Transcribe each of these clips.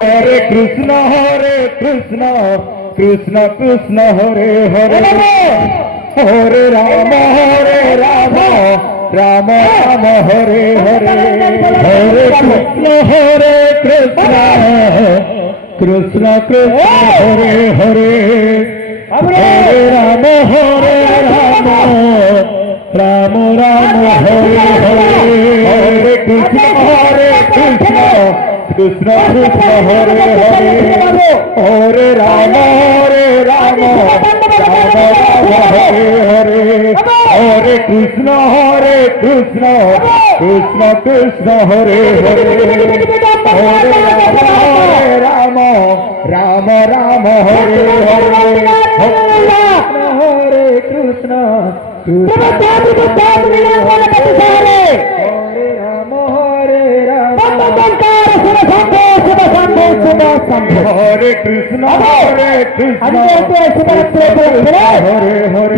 Hare Krishna, Krishna Krishna Hare Hare, Hare Rama, Rama Rama Hare Hare, Hare Krishna, Krishna Krishna Hare Hare, Hare Rama, Rama Rama Hare Hare, Hare Krishna, Krishna Krishna Hare Hare, Hare Rama, Rama Rama Hare Hare, Hare Krishna, Krishna Krishna Hare Hare, Hare Rama, Rama Rama Hare Hare, Hare Krishna, Krishna Hare Krishna, Hare Krishna, Hare Hare,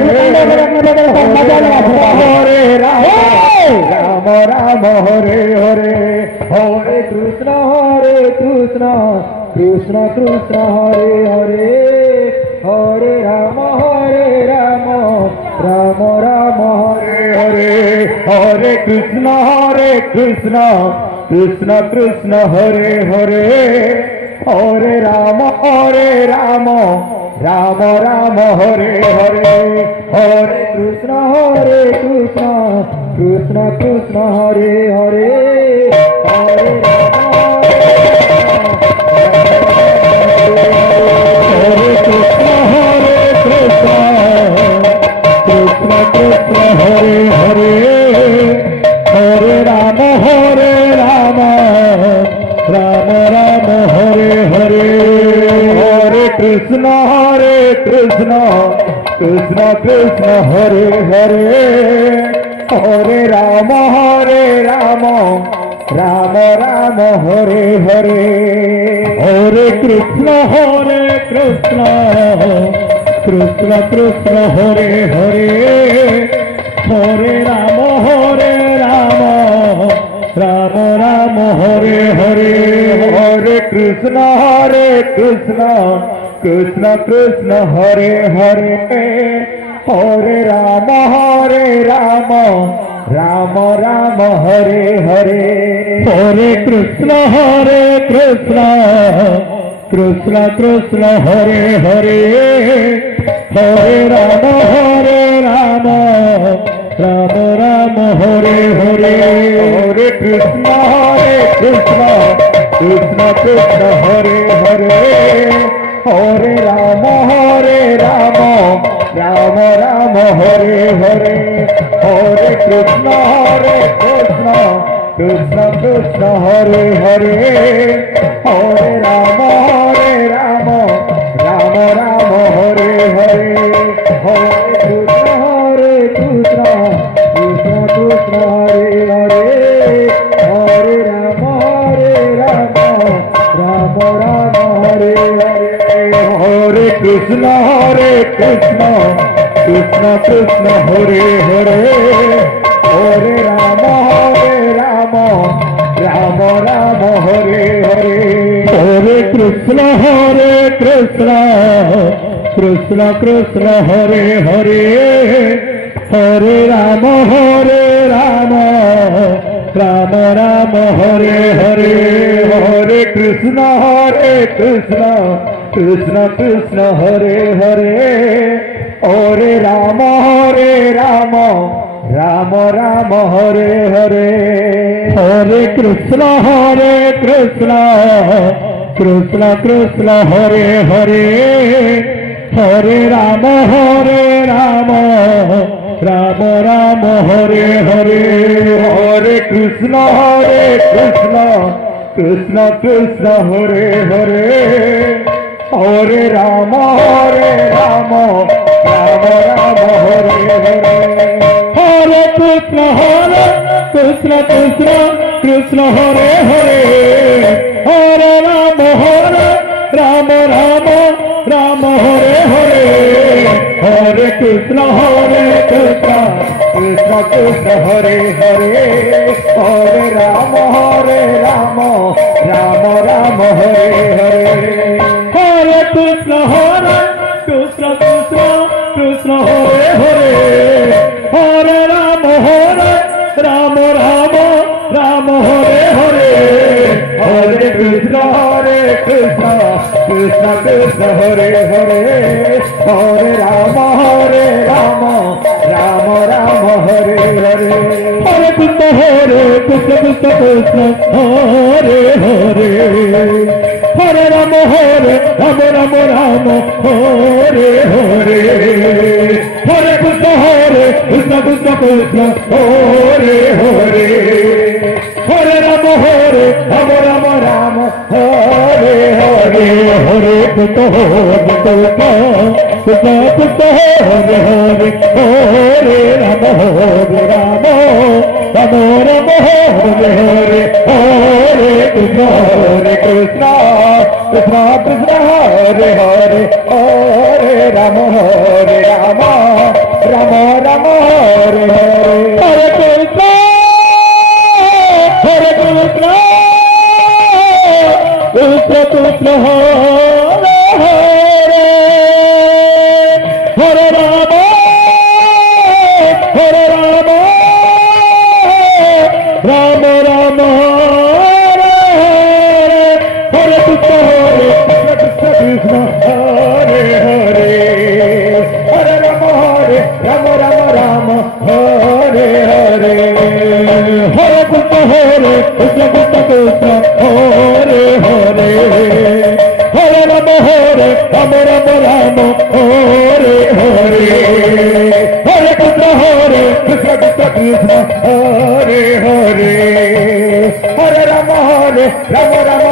Hare Rama, Rama Hare Hare, Hare Krishna, Krishna Krishna Hare Hare, Hare Rama, Rama Rama Hare Hare, Hare Krishna, Krishna Krishna Hare Hare, Hare Rama, Rama Rama Hare Hare, Hare Krishna, Krishna Krishna Hare Hare, Hare Rama, Hare Krishna, Krishna Hare Hare, Hare Rama, Rama Rama Hare Hare, Hare Krishna, Krishna Hare Hare, Hare Rama, Rama Rama Hare Hare, Hare Krishna, Krishna Hare Hare, Hare Rama, Rama Rama Hare Hare, Hare Krishna, Krishna Hare Hare, Hare Rama, Rama Rama Hare Hare, Hare Krishna, Krishna Hare Hare, Hare Rama, Rama Rama Hare Hare, Hare Krishna, Krishna Hare Hare, Hare Rama, Rama Rama Hare Hare, Hare Krishna, Krishna Hare Hare, Hare Rama, Rama Rama Hare Hare, Hare Krishna, Krishna Hare Hare, Hare Rama, Rama Rama Hare Hare, Hare Krishna, Krishna Hare Hare, Hare Rama, Rama Rama Hare Hare, Hare Krishna, Krishna Hare Hare, Hare Rama, Rama Rama Hare Hare, Hare Krishna, Krishna Hare Hare, Hare Rama, Rama Rama Hare Hare, Hare Krishna, Krishna Hare Hare, Hare Rama, Rama Rama Hare Hare, Hare Krishna, Krishna Hare Hare, Hare Rama, Rama Rama Hare Hare, Hare Krishna, Krishna Hare Hare, Hare Rama, Rama Rama Hare Hare, Hare Krishna, Krishna Hare Hare, Hare Rama, Rama Ram Hare Hare Hare Krishna Krishna Krishna Hare Hare Hare Ram Ram Ram Hare Hare Hare Krishna Krishna Krishna Hare Hare Hare Ram Ram Ram Hare Hare Hare Krishna Krishna Krishna Hare Hare Hare Ram Ram Hare Hare Hare Krishna Krishna Krishna Hare Hare Hare Ram Ram Hare Hare Hare Krishna Krishna Krishna Hare Hare Hare Ram Ram Ram Hare Hare Hare Krishna Krishna Hare Hare Hare Ram Ram Ram Hare Hare Hare Krishna Krishna Krishna Hare Hare Hare Ram Ram Ram Hare Hare Krishna Hare Hare Hare Ram Ram Hare Hare Hare Krishna Krishna Krishna Hare Hare Hare Ram Ram Hare Hare Hare Krishna Krishna Hare Hare Hare Ram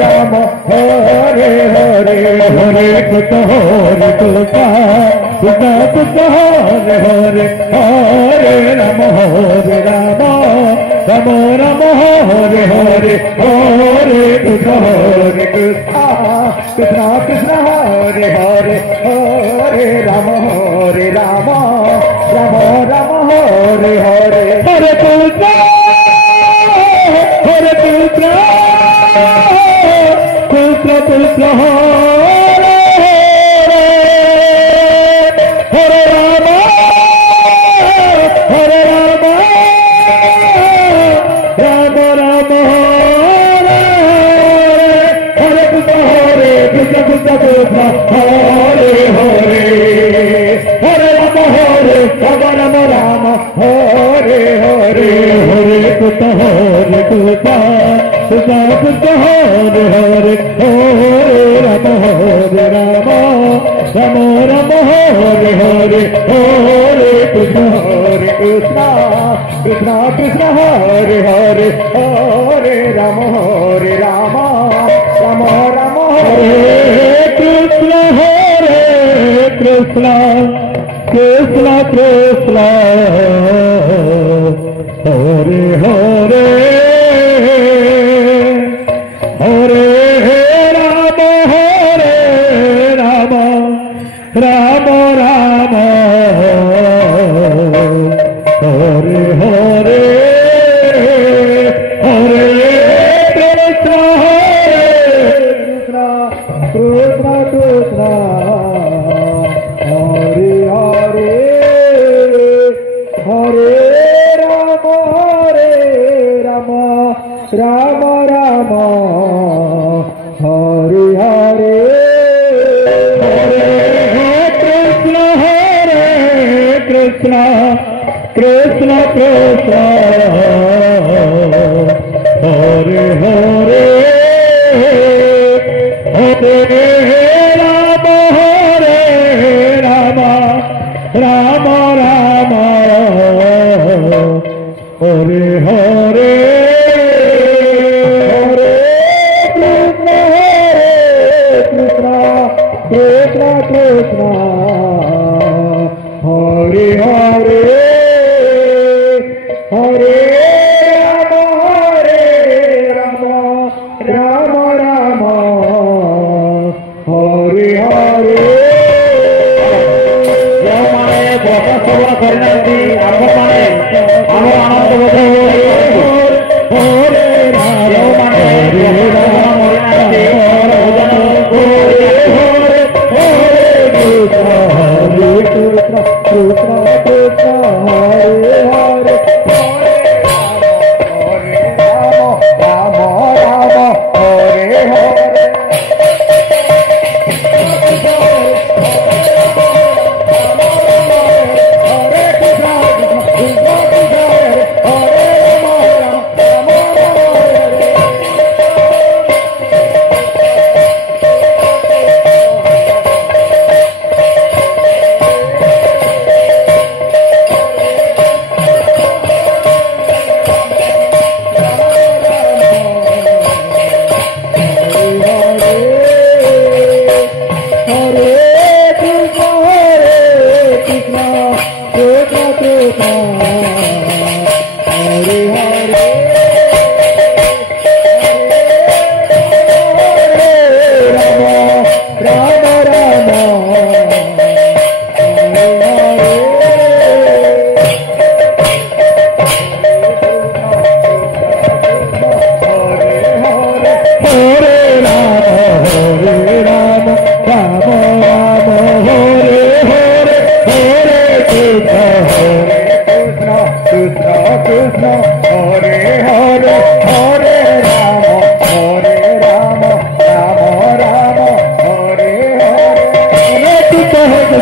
Ram Hare Hare Hare Krishna Krishna Krishna Hare Hare Hare Ram Ram Hare Hare Hare Krishna Krishna Hare Hare Hare Ram Ram Hare Hare Hare Krishna Krishna Krishna Hare Hare Hare Ram Ram Hare Hare Krishna Krishna Hare Hare Hare Ram Ram Hare Hare Hare Krishna Krishna Hare Hare Hare Ram Ram Hare Hare Hare Krishna Krishna Hare Hare Hare Ram Ram हरे कृष्ण कृष्ण कृष्ण हरे हरे हरे राम राम राम हरे हरे हरे कृष्ण कृष्ण हरे हरे हरे राम राम राम हरे हरे कृष्ण कृष्ण हरे हरे हरे राम राम राम हरे हरे कृष्ण हरे हरे हरे राम राम राम हरे हरे ଯେଉଁମାନେ ବସସଭା କରିନାହାନ୍ତି ଆପଣମାନେ ଆମର ଆନନ୍ଦ ବୋଧ ଯେଉଁମାନେ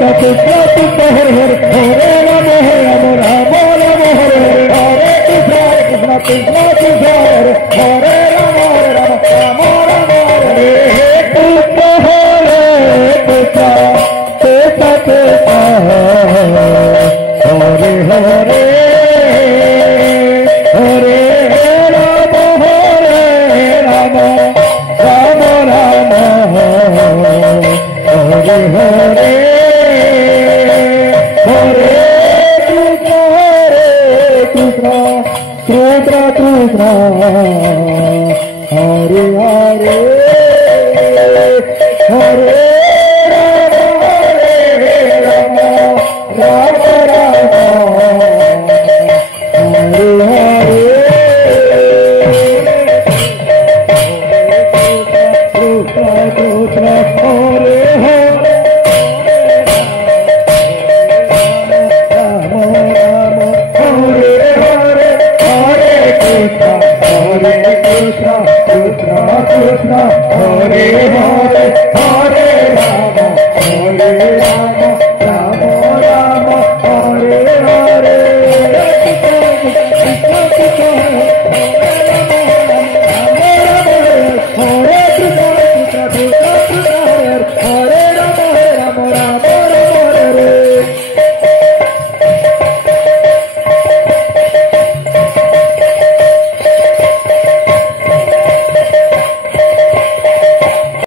Krishna Krishna Hare Hare Hare Rama Rama Rama Hare Hare Hare Krishna Krishna Krishna Hare Hare Rama Rama Rama Hare Krishna Hare Krishna Krishna Krishna Hare Hare Hare Rama Rama Rama Rama Hare Hare Hare Krishna Krishna Krishna Hare Hare Hare Rama Rama Rama Hare Hare Krishna Krishna Hare Hare Krishna Krishna Hare Hare